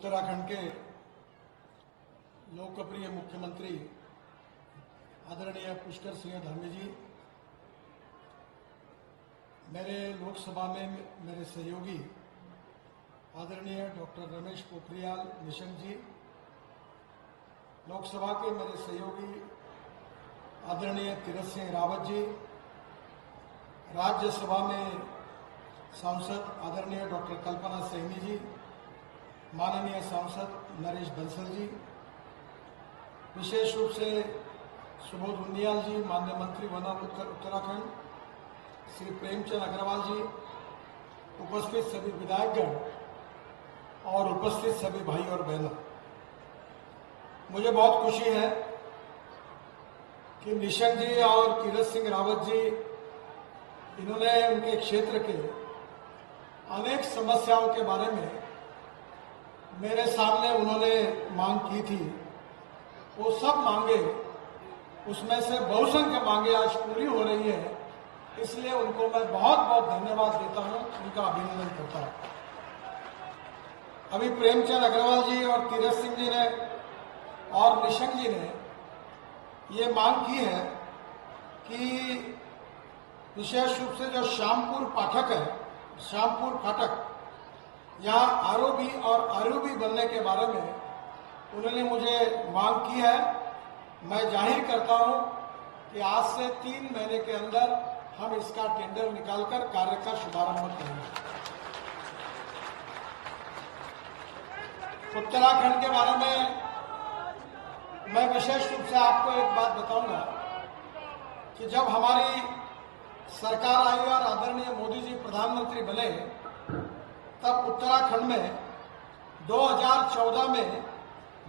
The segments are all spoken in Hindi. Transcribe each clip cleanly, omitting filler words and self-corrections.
उत्तराखंड के लोकप्रिय मुख्यमंत्री आदरणीय पुष्कर सिंह धामी जी, मेरे लोकसभा में मेरे सहयोगी आदरणीय डॉक्टर रमेश पोखरियाल निशंक जी, लोकसभा के मेरे सहयोगी आदरणीय तीरथ सिंह रावत जी, राज्यसभा में सांसद आदरणीय डॉक्टर कल्पना सैनी जी, माननीय सांसद नरेश बंसल जी, विशेष रूप से सुबोध उनियाल जी, माननीय मंत्री वन उत्तराखंड श्री प्रेमचंद अग्रवाल जी, उपस्थित सभी विधायकगण और उपस्थित सभी भाई और बहनों, मुझे बहुत खुशी है कि निशंक जी और तीरथ सिंह रावत जी, इन्होंने उनके क्षेत्र के अनेक समस्याओं के बारे में मेरे सामने उन्होंने मांग की थी। वो सब मांगे, उसमें से बहुसंख्य मांगे आज पूरी हो रही है, इसलिए उनको मैं बहुत बहुत धन्यवाद देता हूं, उनका अभिनंदन करता हूं। अभी प्रेमचंद अग्रवाल जी और तीरथ सिंह जी ने और निशंक जी ने ये मांग की है कि विशेष रूप से जो श्यामपुर फाटक है, श्यामपुर फाटक, यहाँ आरओबी और आरओबी बनने के बारे में उन्होंने मुझे मांग की है। मैं जाहिर करता हूँ कि आज से 3 महीने के अंदर हम इसका टेंडर निकालकर कार्य का शुभारंभ करेंगे। उत्तराखंड के बारे में मैं विशेष रूप से आपको एक बात बताऊंगा कि जब हमारी सरकार आई और आदरणीय मोदी जी प्रधानमंत्री बने, तब उत्तराखंड में 2014 में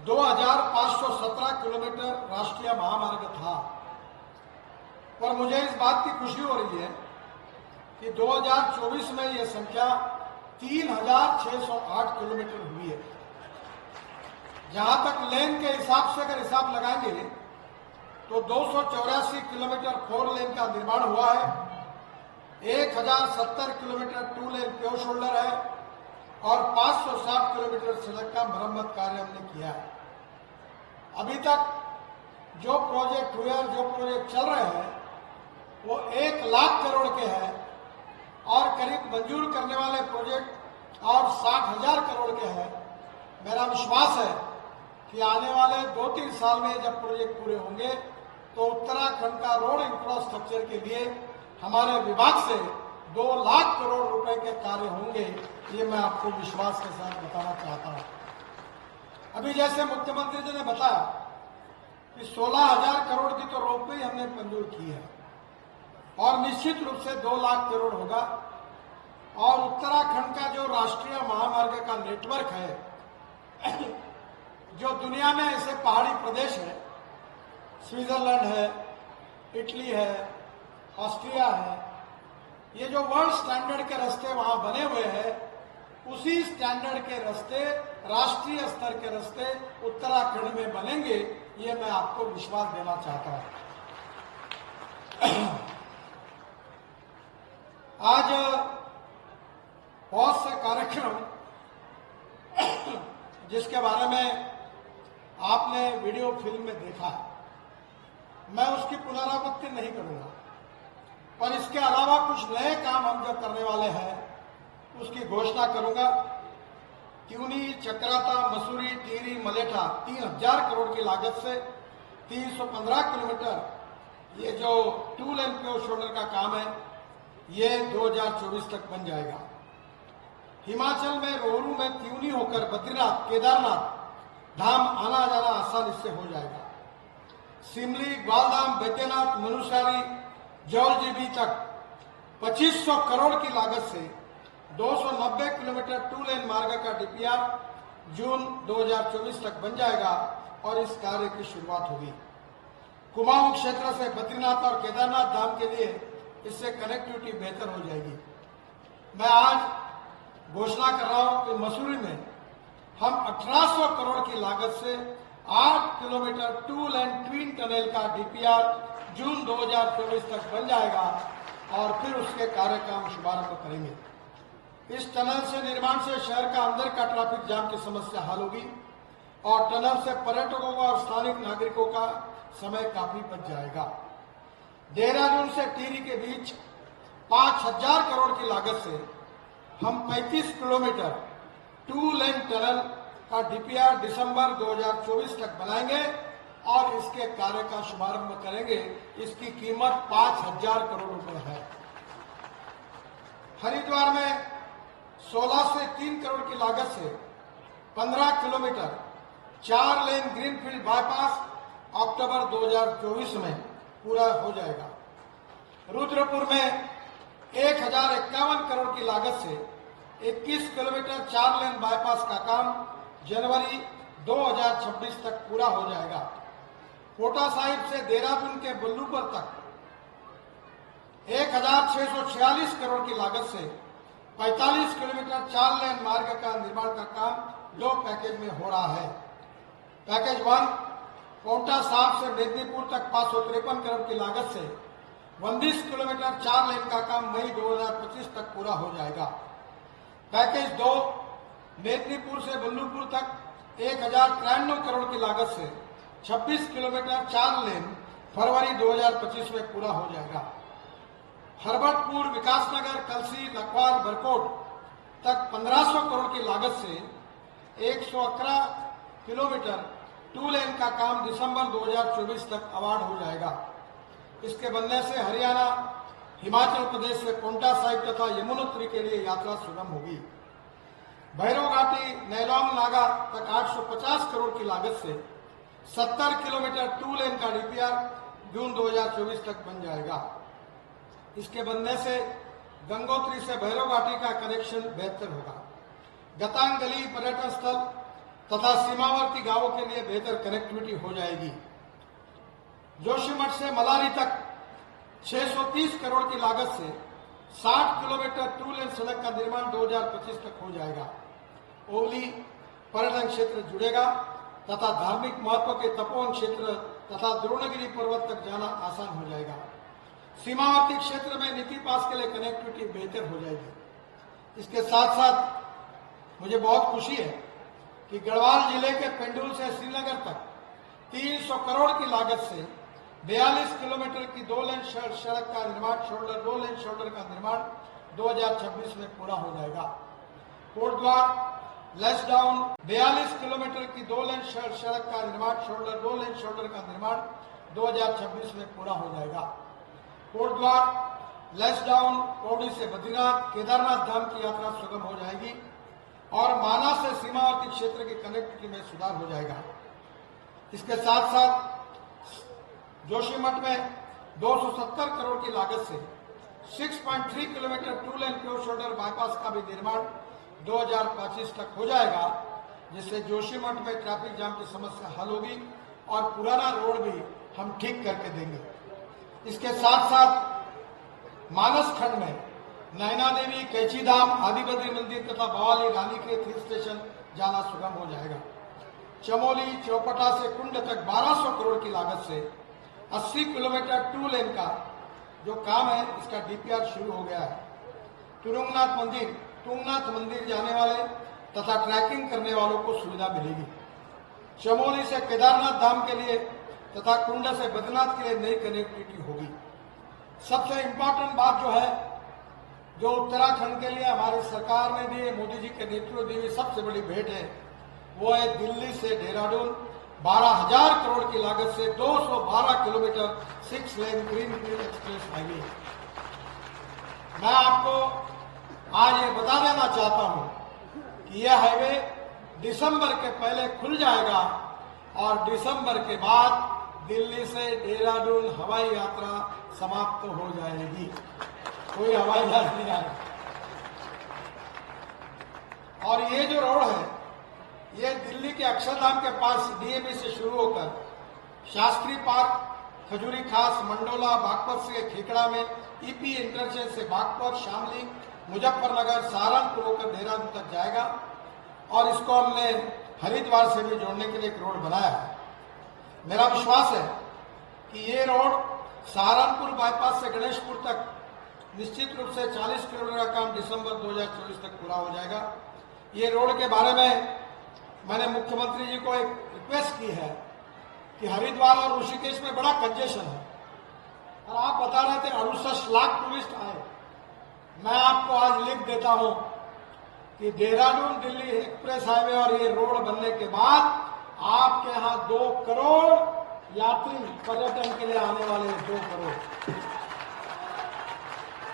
2517 किलोमीटर राष्ट्रीय महामार्ग था। और मुझे इस बात की खुशी हो रही है कि 2024 में यह संख्या 3608 किलोमीटर हुई है। जहां तक लेन के हिसाब से अगर हिसाब लगाएंगे तो 284 किलोमीटर 4 लेन का निर्माण हुआ है, 1070 किलोमीटर 2 लेन प्योर शोल्डर है और 560 किलोमीटर सड़क का मरम्मत कार्य हमने किया है। अभी तक जो प्रोजेक्ट हुए और जो प्रोजेक्ट चल रहे हैं वो 1 लाख करोड़ के हैं और करीब मंजूर करने वाले प्रोजेक्ट और 60,000 करोड़ के हैं। मेरा विश्वास है कि आने वाले 2-3 साल में जब प्रोजेक्ट पूरे होंगे तो उत्तराखंड का रोड इंफ्रास्ट्रक्चर के लिए हमारे विभाग से 2 लाख करोड़ रुपए के कार्य होंगे, ये मैं आपको विश्वास के साथ बताना चाहता हूं। अभी जैसे मुख्यमंत्री जी ने बताया कि 16,000 करोड़ की तो रोपवे हमने मंजूर की है और निश्चित रूप से 2 लाख करोड़ होगा। और उत्तराखंड का जो राष्ट्रीय महामार्ग का नेटवर्क है, जो दुनिया में ऐसे पहाड़ी प्रदेश है, स्विट्जरलैंड है, इटली है, ऑस्ट्रिया है, ये जो वर्ल्ड स्टैंडर्ड के रास्ते वहां बने हुए हैं, उसी स्टैंडर्ड के रास्ते, राष्ट्रीय स्तर के रास्ते उत्तराखंड में बनेंगे, ये मैं आपको विश्वास देना चाहता हूं। आज बहुत से कार्यक्रम जिसके बारे में आपने वीडियो फिल्म में देखा, मैं उसकी पुनरावृत्ति नहीं करूंगा, पर इसके अलावा कुछ नए काम हम जो करने वाले हैं उसकी घोषणा करूंगा। ट्यूनी, चक्राता, मसूरी, टिहरी, मलेठा 3000 करोड़ की लागत से 315 किलोमीटर ये जो 2 लेन प्योर शोल्डर का काम है, ये 2024 तक बन जाएगा। हिमाचल में रोहरू में ट्यूनी होकर बद्रीनाथ, केदारनाथ धाम आना जाना आसान इससे हो जाएगा। सिमली, ग्वालधाम, बैद्यनाथ, मनुसारी, जौलजीबी तक 2500 करोड़ की लागत से 290 किलोमीटर 2 लेन मार्ग का डीपीआर जून 2024 तक बन जाएगा और इस कार्य की शुरुआत होगी। कुमाऊं क्षेत्र से बद्रीनाथ और केदारनाथ धाम के लिए इससे कनेक्टिविटी बेहतर हो जाएगी। मैं आज घोषणा कर रहा हूं कि मसूरी में हम 1800 करोड़ की लागत से 8 किलोमीटर 2 लेन ट्विन टनल का डीपीआर जून 2024 तक बन जाएगा और फिर उसके कार्य का हम शुभारंभ करेंगे। इस टनल से निर्माण से शहर का अंदर का ट्रैफिक जाम की समस्या हल होगी और टनल से पर्यटकों का और स्थानिक नागरिकों का समय काफी बच जाएगा। देहरादून से टिहरी के बीच 5,000 करोड़ की लागत से हम 35 किलोमीटर 2 लेन टनल का डीपीआर दिसंबर 2024 तक बनाएंगे और इसके कार्य का शुभारंभ करेंगे। इसकी कीमत 5,000 करोड़ रुपए है। हरिद्वार में 16 से 3 करोड़ की लागत से 15 किलोमीटर 4 लेन ग्रीनफील्ड बाईपास अक्टूबर 2024 में पूरा हो जाएगा। रुद्रपुर में 1,051 करोड़ की लागत से 21 किलोमीटर 4 लेन बाईपास का काम जनवरी 2026 तक पूरा हो जाएगा। कोटा साहिब से देहरादून के बल्लूपुर तक 1,646 करोड़ की लागत से 45 किलोमीटर 4 लेन मार्ग का निर्माण का काम 2 पैकेज में हो रहा है। पैकेज 1 कोटा साहिब से मेदिनीपुर तक 553 करोड़ की लागत से 29 किलोमीटर 4 लेन का काम मई 2025 तक पूरा हो जाएगा। पैकेज 2 मेदिनीपुर से बल्लूपुर तक 1,093 करोड़ की लागत से 26 किलोमीटर 4 लेन फरवरी 2025 में पूरा हो जाएगा। हरबटपुर विकासनगर कलसी लखवार बरकोट तक 1,500 करोड़ की लागत से 111 किलोमीटर 2 लेन का काम दिसंबर 2024 तक अवार्ड हो जाएगा। इसके बनने से हरियाणा हिमाचल प्रदेश से कोंटा साहिब तथा यमुनोत्री के लिए यात्रा सुगम होगी। भैरव घाटी नैलोंग नागा तक 850 करोड़ की लागत से 70 किलोमीटर 2 लेन का डीपीआर जून 2024 तक बन जाएगा। इसके बनने से गंगोत्री से भैरव घाटी का कनेक्शन बेहतर होगा। गतांगली पर्यटन स्थल तथा सीमावर्ती गांवों के लिए बेहतर कनेक्टिविटी हो जाएगी। जोशीमठ से मलारी तक 630 करोड़ की लागत से 60 किलोमीटर 2 लेन सड़क का निर्माण 2025 तक हो जाएगा। ओवली पर्यटन क्षेत्र जुड़ेगा तथा धार्मिक महत्व के तपोवन क्षेत्र तथा द्रोणगिरी पर्वत तक जाना आसान हो जाएगा। सीमावर्ती क्षेत्र में नीति पास के लिए कनेक्टिविटी बेहतर हो जाएगी। इसके साथ साथ मुझे बहुत खुशी है कि गढ़वाल जिले के पेंडुल से श्रीनगर तक 300 करोड़ की लागत से 42 किलोमीटर की 2 लेन सड़क का निर्माण 2 लेन शोल्डर का निर्माण 2026 में पूरा हो जाएगा। कोटद्वार लेसडाउन 42 किलोमीटर की 2 लेन सड़क का निर्माण 2 लेन शोल्डर का निर्माण 2026 में पूरा हो जाएगा। कोटद्वार लेसडाउन पौड़ी से बद्रीनाथ केदारनाथ धाम की यात्रा सुगम हो जाएगी और माना से सीमावर्ती क्षेत्र की कनेक्टिविटी में सुधार हो जाएगा। इसके साथ साथ जोशीमठ में 270 करोड़ की लागत से 6.3 किलोमीटर 2 लेन प्योर शोल्डर बाईपास का भी निर्माण 2025 तक हो जाएगा, जिससे जोशीमठ में ट्रैफिक जाम की समस्या हल होगी और पुराना रोड भी हम ठीक करके देंगे। इसके साथ साथ मानस खंड में नैना देवी, कैचीधाम, आदिबद्री मंदिर तथा भवाली रानी के हिल स्टेशन जाना सुगम हो जाएगा। चमोली चौपटा से कुंड तक 1200 करोड़ की लागत से 80 किलोमीटर 2 लेन का जो काम है इसका डीपीआर शुरू हो गया है। तुंगनाथ मंदिर जाने वाले तथा ट्रैकिंग करने वालों को सुविधा मिलेगी। चमोली से केदारनाथ धाम के लिए तथा कुंड से बद्रीनाथ के लिए नई कनेक्टिविटी होगी। सबसे इम्पोर्टेंट बात जो है, जो उत्तराखंड के लिए हमारी सरकार ने दी, मोदी जी के नेतृत्व दी हुई सबसे बड़ी भेंट है, वो है दिल्ली से देहरादून 12,000 करोड़ की लागत से 212 kilometre 6 lane greenfield express highway. मैं आपको आज ये बता देना चाहता हूं कि यह हाईवे दिसंबर के पहले खुल जाएगा और दिसंबर के बाद दिल्ली से देहरादून हवाई यात्रा समाप्त हो जाएगी। कोई हवाई जहाज नहीं आएगा। और ये जो रोड है, ये दिल्ली के अक्षरधाम के पास डीएवी से शुरू होकर शास्त्री पार्क, खजूरी खास, मंडोला, बागपत से खेकड़ा में ईपी इंटरचेंज से बागपत, शामली, मुजफ्फरनगर, सहारनपुर होकर देहरादून तक जाएगा और इसको हमने हरिद्वार से भी जोड़ने के लिए एक रोड बनाया है। मेरा विश्वास है कि ये रोड सहारनपुर बाईपास से गणेशपुर तक निश्चित रूप से 40 किलोमीटर का काम दिसंबर 2024 तक पूरा हो जाएगा। ये रोड के बारे में मैंने मुख्यमंत्री जी को एक रिक्वेस्ट की है कि हरिद्वार और ऋषिकेश में बड़ा कंजेशन है और आप बता रहे थे 68 लाख टूरिस्ट आए। मैं आपको आज लिख देता हूं कि देहरादून दिल्ली एक्सप्रेस हाईवे और ये रोड बनने के बाद आपके यहाँ 2 करोड़ यात्री पर्यटन के लिए आने वाले हैं। 2 करोड़।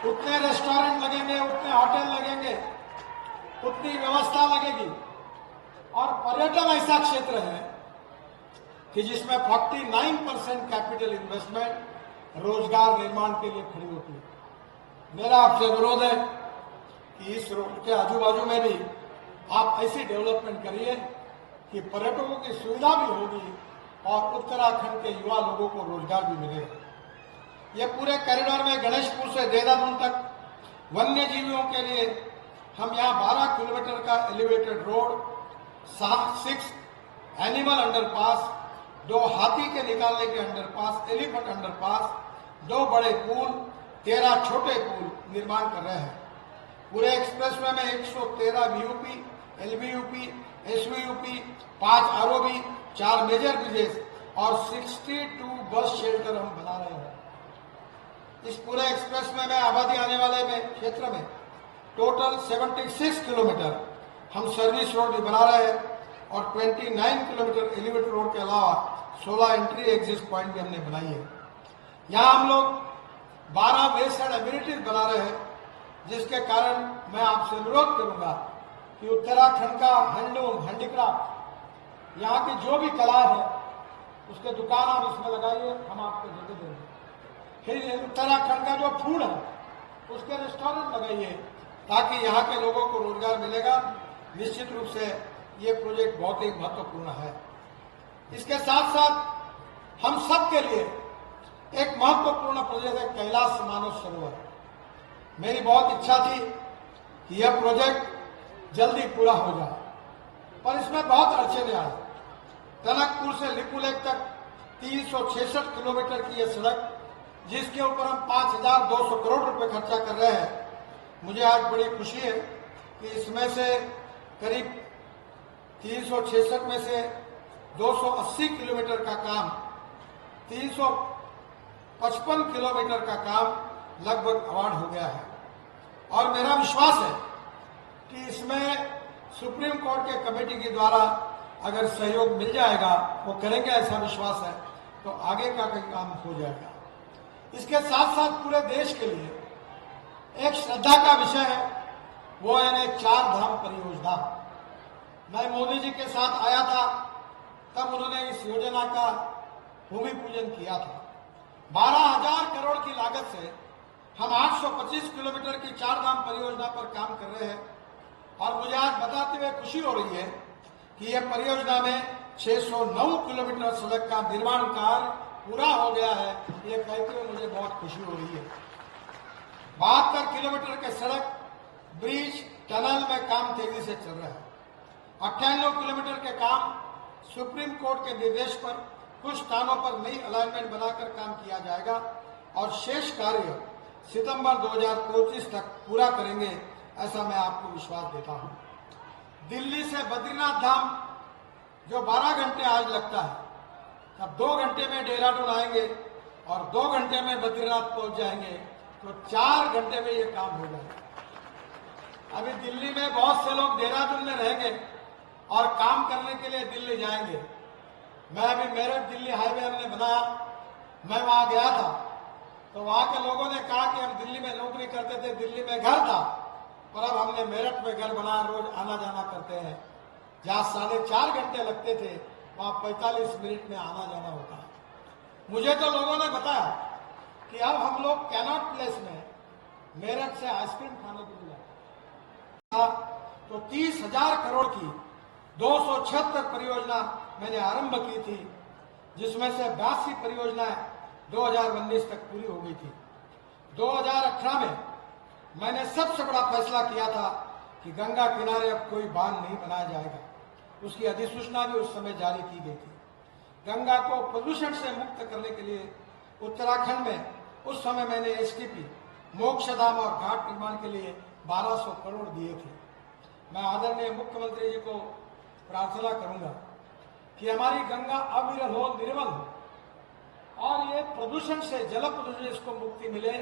उतने रेस्टोरेंट लगेंगे, उतने होटल लगेंगे, उतनी व्यवस्था लगेगी और पर्यटन ऐसा क्षेत्र है कि जिसमें 49% कैपिटल इन्वेस्टमेंट रोजगार निर्माण के लिए खड़ी होती है। मेरा आपसे अनुरोध है कि इस रोड के आजू बाजू में भी आप ऐसी डेवलपमेंट करिए कि पर्यटकों की सुविधा भी होगी और उत्तराखंड के युवा लोगों को रोजगार भी मिलेगा। ये पूरे कॉरिडोर में गणेशपुर से देहरादून तक वन्य जीवियों के लिए हम यहाँ 12 किलोमीटर का एलिवेटेड रोड, 6 एनिमल अंडरपास, 2 हाथी के निकालने के अंडरपास, एलिफेंट अंडरपास, 2 बड़े पुल, 13 छोटे पुल निर्माण कर रहे हैं। पूरे एक्सप्रेसवे में 113 वीयूपी, एलवीयूपी, एसवीयूपी, 5 आरओबी, 4 मेजर ब्रिजेस और 62 बस शेल्टर हम बना रहे हैं। इस पूरे एक्सप्रेसवे में आबादी आने वाले में क्षेत्र में टोटल 76 किलोमीटर हम सर्विस रोड भी बना रहे हैं और 29 किलोमीटर एलिवेटेड रोड के अलावा 16 एंट्री एग्जिट पॉइंट भी हमने बनाई है। यहाँ हम लोग 12 वेस्ट एंड एम्यूनिटीज बना रहे हैं, जिसके कारण मैं आपसे अनुरोध करूंगा कि उत्तराखंड का हैंडलूम, हैंडीक्राफ्ट, यहाँ की जो भी कला है उसके दुकान आप इसमें लगाइए, हम आपको जगह देंगे। फिर उत्तराखंड का जो फूड है उसके रेस्टोरेंट लगाइए ताकि यहाँ के लोगों को रोजगार मिलेगा। निश्चित रूप से ये प्रोजेक्ट बहुत ही महत्वपूर्ण है। इसके साथ साथ हम सब के लिए एक महत्वपूर्ण प्रोजेक्ट है कैलाश मानस सरोवर। मेरी बहुत इच्छा थी कि यह प्रोजेक्ट जल्दी पूरा हो जाए, पर इसमें बहुत अड़चने आए। टनकपुर से लिपुलेख तक 366 किलोमीटर की यह सड़क, जिसके ऊपर हम 5,200 करोड़ रुपए खर्चा कर रहे हैं, मुझे आज बड़ी खुशी है कि इसमें से करीब 366 में से 280 किलोमीटर का काम, 355 किलोमीटर का काम लगभग अवार्ड हो गया है। और मेरा विश्वास है कि इसमें सुप्रीम कोर्ट के कमेटी के द्वारा अगर सहयोग मिल जाएगा, वो करेंगे ऐसा विश्वास है, तो आगे का कोई काम हो जाएगा। इसके साथ साथ पूरे देश के लिए एक श्रद्धा का विषय है, वो है 4 धाम परियोजना। मैं मोदी जी के साथ आया था, तब उन्होंने इस योजना का भूमि पूजन किया था। 12,000 करोड़ की लागत से हम 825 किलोमीटर की 4 धाम परियोजना पर काम कर रहे हैं और मुझे आज बताते हुए खुशी हो रही है कि यह परियोजना में 609 किलोमीटर सड़क का निर्माण कार्य पूरा हो गया है। ये कहते हुए मुझे बहुत खुशी हो रही है। 72 किलोमीटर के सड़क, ब्रिज, टनल में काम तेजी से चल रहा है। 98 किलोमीटर के काम सुप्रीम कोर्ट के निर्देश पर कुछ स्थानों पर नई अलाइनमेंट बनाकर काम किया जाएगा और शेष कार्य सितंबर 2025 तक पूरा करेंगे, ऐसा मैं आपको विश्वास देता हूं। दिल्ली से बद्रीनाथ धाम जो 12 घंटे आज लगता है, अब 2 घंटे में देहरादून आएंगे और 2 घंटे में बद्रीनाथ पहुंच जाएंगे, तो 4 घंटे में ये काम हो जाएगा। अभी दिल्ली में बहुत से लोग देहरादून में रहेंगे और काम करने के लिए दिल्ली जाएंगे। मैं अभी मेरठ दिल्ली हाईवे हमने बनाया, मैं वहां गया था, तो वहां के लोगों ने कहा कि हम दिल्ली में नौकरी करते थे, दिल्ली में घर था, पर अब हमने मेरठ में घर बनाया, रोज आना जाना करते हैं। जहां 4.5 घंटे लगते थे, वहां 45 मिनट में आना जाना होता है। मुझे तो लोगों ने बताया कि अब हम लोग कैनॉट प्लेस में मेरठ से आइसक्रीम खाने के लिए तो 30,000 करोड़ की 276 परियोजना मैंने आरंभ की थी, जिसमें से 82 परियोजनाएं 2019 तक पूरी हो गई थी। 2018 में मैंने सबसे बड़ा फैसला किया था कि गंगा किनारे अब कोई बांध नहीं बनाया जाएगा। उसकी अधिसूचना भी उस समय जारी की गई थी। गंगा को प्रदूषण से मुक्त करने के लिए उत्तराखंड में उस समय मैंने एसटीपी, मोक्षधाम और घाट निर्माण के लिए 1200 करोड़ दिए थे। मैं आदरणीय मुख्यमंत्री जी को प्रार्थना करूंगा कि हमारी गंगा अविरल हो, निर्मल हो और ये प्रदूषण से, जल प्रदूषण से इसको मुक्ति मिले,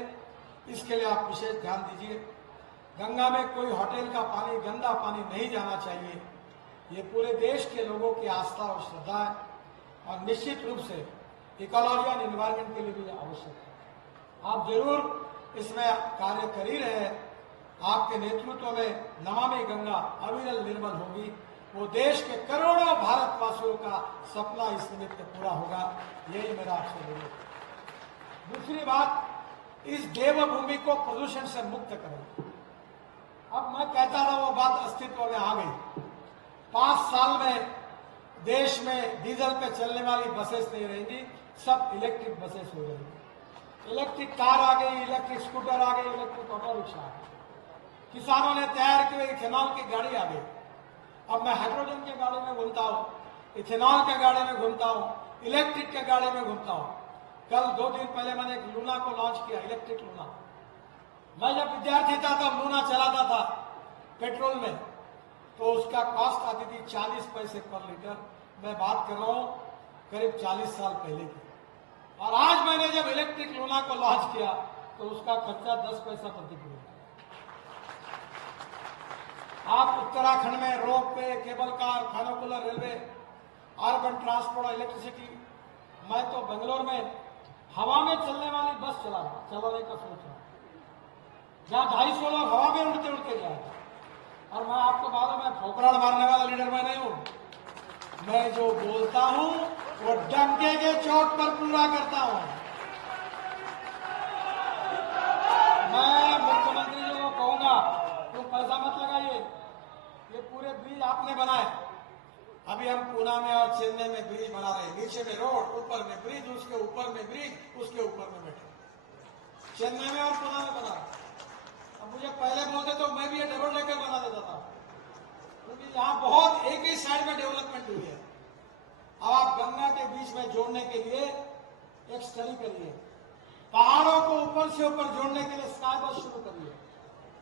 इसके लिए आप विशेष ध्यान दीजिए। गंगा में कोई होटल का पानी, गंदा पानी नहीं जाना चाहिए। ये पूरे देश के लोगों की आस्था और श्रद्धा है और निश्चित रूप से इकोलॉजी एंड एनवायरमेंट के लिए भी आवश्यक है। आप जरूर इसमें कार्य कर ही रहे हैं। आपके नेतृत्व में नमामि गंगा अविरल निर्मल होगी। वो देश के करोड़ों भारतवासियों का सपना इस निमित्त पूरा होगा। यही मेरा आपसे निवेदन है। दूसरी बात, इस देवभूमि को प्रदूषण से मुक्त करें। अब मैं कहता था वो बात अस्तित्व में आ गई। 5 साल में देश में डीजल पे चलने वाली बसेस नहीं रहेंगी, सब इलेक्ट्रिक बसेस हो जाएंगी। इलेक्ट्रिक कार आ गई, इलेक्ट्रिक स्कूटर आ गई, इलेक्ट्रिक ऑटो रिक्शा आ गई। किसानों ने तैयार की हुई इथेनॉल की गाड़ी आ गई। अब मैं हाइड्रोजन की गाड़ी में घूमता हूँ, इथेनॉल के गाड़ी में घूमता हूँ, इलेक्ट्रिक के गाड़ी में घूमता हूँ। कल 2 दिन पहले मैंने एक लूना को लॉन्च किया, इलेक्ट्रिक लूना। मैं जब विद्यार्थी था तब लूना चलाता था पेट्रोल में, तो उसका कॉस्ट आती थी 40 पैसे पर लीटर। मैं बात कर रहा हूँ करीब 40 साल पहले की। और आज मैंने जब इलेक्ट्रिक लूना को लॉन्च किया तो उसका खर्चा 10 पैसा प्रति किलोमीटर। आप उत्तराखंड में रोपवे, केबल कार, खानाकुलर रेलवे, अर्बन ट्रांसपोर्ट और इलेक्ट्रिसिटी। मैं तो बेंगलोर में हवा में चलने वाली बस चलाने का सोच रहा हूँ, जहाँ 250 लोग हवा में उड़ते उड़ते जाएगा। और मैं आपको मालूम है, ठोकराड़ मारने वाला लीडर मैं नहीं हूँ। मैं जो बोलता हूँ वो डंके के चोट पर पूरा करता हूँ। मैं मुख्यमंत्री जी को कहूंगा, तुम पैसा मत लगाइए, ये पूरे ब्रिज आपने बनाए। अभी हम पूना में और चेन्नई में ब्रिज बना रहे हैं। नीचे में रोड, ऊपर में ब्रिज, उसके ऊपर में ब्रिज, उसके ऊपर में बैठे। चेन्नई में और पूना में बना रहे। अब मुझे पहले बोलते तो मैं भी ये डबल डेकर बना देता था, क्योंकि यहाँ बहुत एक ही साइड में डेवलपमेंट हुई है। अब आप गंगा के बीच में जोड़ने के लिए एक स्टडी करिए, पहाड़ों को ऊपर से ऊपर जोड़ने के लिए स्काई बस शुरू करिए,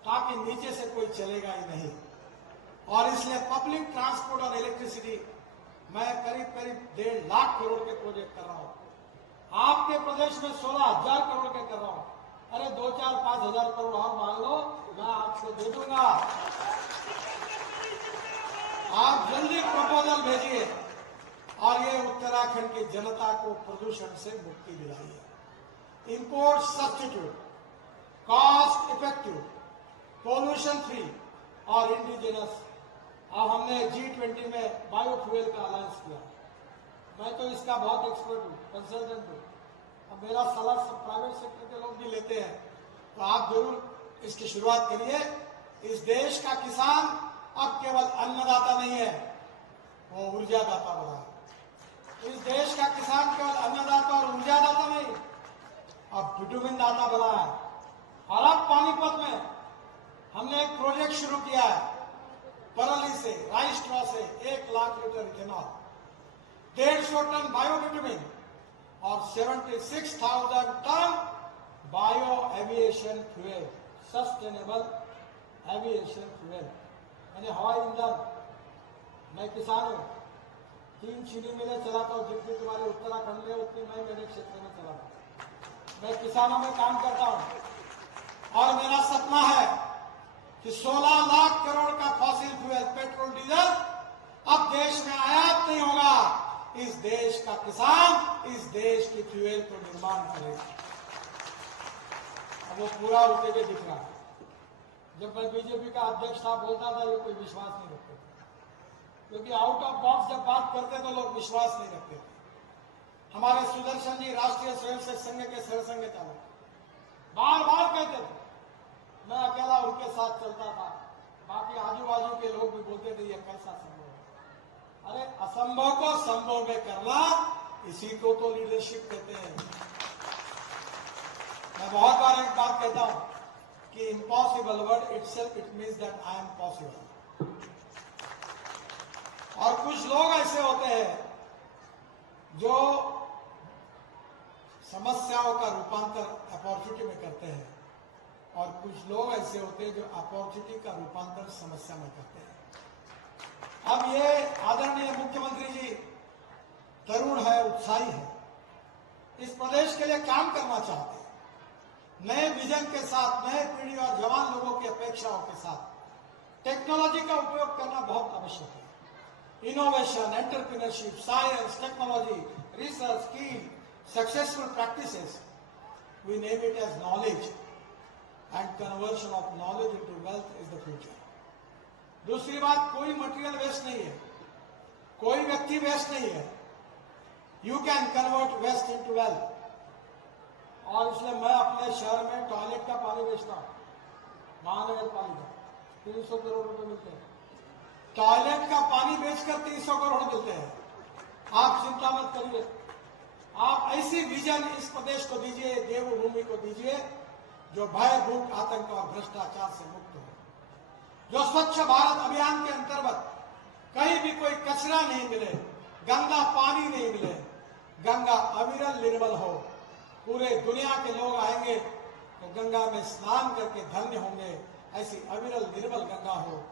ताकि नीचे से कोई चलेगा ही नहीं। और इसलिए पब्लिक ट्रांसपोर्ट और इलेक्ट्रिसिटी मैं करीब 1.5 लाख करोड़ के प्रोजेक्ट कर रहा हूं। आपके प्रदेश में 16,000 करोड़ के कर रहा हूं। अरे 2, 4, 5 हजार करोड़ और मांग लो, मैं आपको दे दूंगा। आप जल्दी प्रपोजल भेजिए और ये उत्तराखंड की जनता को प्रदूषण से मुक्ति दिलाइए। Import substitute, cost effective, pollution free और इंडिजिनस। अब हमने G20 में बायोफ्यूल का अलायंस किया। मैं तो इसका बहुत एक्सपर्ट हूँ, कंसल्टेंट हूँ। अब मेरा सलाह सब प्राइवेट सेक्टर के लोग भी लेते हैं, तो आप जरूर इसकी शुरुआत करिए। इस देश का किसान अब केवल अन्नदाता नहीं है, वो ऊर्जादाता बना है। इस देश का किसान केवल अन्नदाता और ऊर्जादाता नहीं, अब बिटुमिन दाता बना है। और अब पानीपत में हमने एक प्रोजेक्ट शुरू किया है, परली से, राइस स्ट्रॉ से 1 lakh litre ethanol, 150 tonne biobitumen और 76,000 tonne bio aviation fuel, sustainable aviation fuel, यानी हवाई ईंधन। मैं किसान हूँ, 3 चीनी मिलें चलाता हूँ, जितनी तुम्हारे उत्तराखंड में उतनी मैं मेरे क्षेत्र में चलाता हूँ। मैं किसानों में काम करता हूँ और मेरा सपना है कि 16 लाख करोड़ का फॉसिल फ्यूल, पेट्रोल, डीजल अब देश में आयात नहीं होगा। इस देश का किसान इस देश की फ्यूल को निर्माण करेगा। अब वो पूरा होते हुए दिख रहा है। जब मैं बीजेपी का अध्यक्ष था, बोलता था, ये कोई विश्वास नहीं रखते थे, क्योंकि आउट ऑफ बॉक्स जब बात करते तो लोग विश्वास नहीं रखते थे। हमारे सुदर्शन जी राष्ट्रीय स्वयंसेवक संघ के सरसंघ चालक बार बार कहते थे, मैं अकेला उनके साथ चलता था, बाकी आजू बाजू के लोग भी बोलते थे ये कैसा संभव है। अरे असंभव को संभव में करना, इसी को तो लीडरशिप कहते हैं। मैं बहुत बार एक बात कहता हूं कि impossible word itself it means that I am possible. और कुछ लोग ऐसे होते हैं जो समस्याओं का रूपांतर अपॉर्चुनिटी में करते हैं। और कुछ लोग ऐसे होते हैं जो अपॉर्चुनिटी का रूपांतर समस्या में करते हैं। अब ये आदरणीय मुख्यमंत्री जी तरुण है, उत्साही है, इस प्रदेश के लिए काम करना चाहते हैं, नए विजन के साथ, नए पीढ़ी और जवान लोगों की अपेक्षाओं के साथ टेक्नोलॉजी का उपयोग करना बहुत आवश्यक है। Innovation, entrepreneurship, science, technology, research, skill, successful practices, we name it as knowledge, and conversion of knowledge into wealth is the future. दूसरी बात, कोई मटेरियल वेस्ट नहीं है, कोई व्यक्ति वेस्ट नहीं है। You can convert waste into wealth. और इसलिए मैं अपने शहर में टॉयलेट का पानी बेचता हूं, महानगर पालिका 300 करोड़ रुपए मिलते हैं। टॉयलेट का पानी बेचकर 300 करोड़ मिलते हैं। आप चिंता मत करिए, आप ऐसी विजन इस प्रदेश को दीजिए, देवभूमि को दीजिए, जो भय, भूख, आतंक और भ्रष्टाचार से मुक्त हो, जो स्वच्छ भारत अभियान के अंतर्गत कहीं भी कोई कचरा नहीं मिले, गंदा पानी नहीं मिले, गंगा अविरल निर्मल हो, पूरे दुनिया के लोग आएंगे तो गंगा में स्नान करके धन्य होंगे, ऐसी अविरल निर्मल गंगा हो।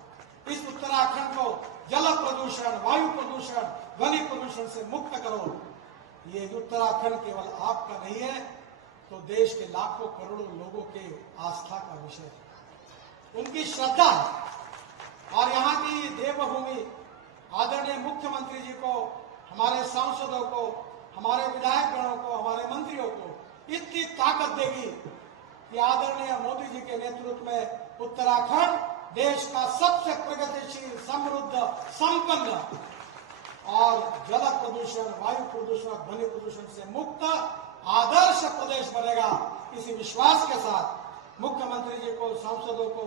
इस उत्तराखंड को जल प्रदूषण, वायु प्रदूषण, ध्वनि प्रदूषण से मुक्त करो। ये उत्तराखंड केवल आपका नहीं है, तो देश के लाखों करोड़ों लोगों के आस्था का विषय है, उनकी श्रद्धा है। और यहाँ की देवभूमि आदरणीय मुख्यमंत्री जी को, हमारे सांसदों को, हमारे विधायकगणों को, हमारे मंत्रियों को इतनी ताकत देगी कि आदरणीय मोदी जी के नेतृत्व में उत्तराखंड देश का सबसे प्रगतिशील, समृद्ध, संपन्न और जल प्रदूषण, वायु प्रदूषण, ध्वनि प्रदूषण से मुक्त आदर्श प्रदेश बनेगा। इसी विश्वास के साथ मुख्यमंत्री जी को, सांसदों को,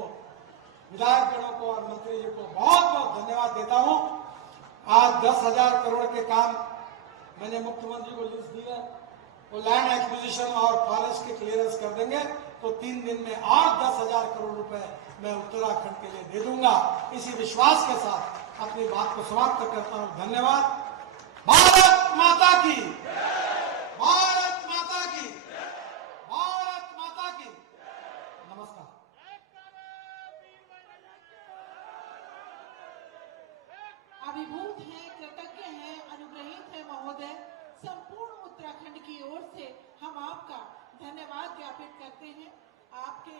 विधायकगणों को और मंत्री जी को बहुत बहुत धन्यवाद देता हूं। आज 10,000 करोड़ के काम मैंने मुख्यमंत्री को लिस्ट दी है, वो लैंड एक्विजिशन और फॉरेस्ट के क्लियरेंस कर देंगे तो 3 दिन में और 10,000 करोड़ रुपए मैं उत्तराखंड के लिए दे दूंगा। इसी विश्वास के साथ अपनी बात को समाप्त करता हूं। धन्यवाद। भारत माता की, भारत माता की, भारत माता की। नमस्कार। अभिभूत हैं, कृतज्ञ हैं, अनुग्रहित हैं महोदय। संपूर्ण उत्तराखंड की ओर से हम आपका धन्यवाद ज्ञापित करते हैं। आपके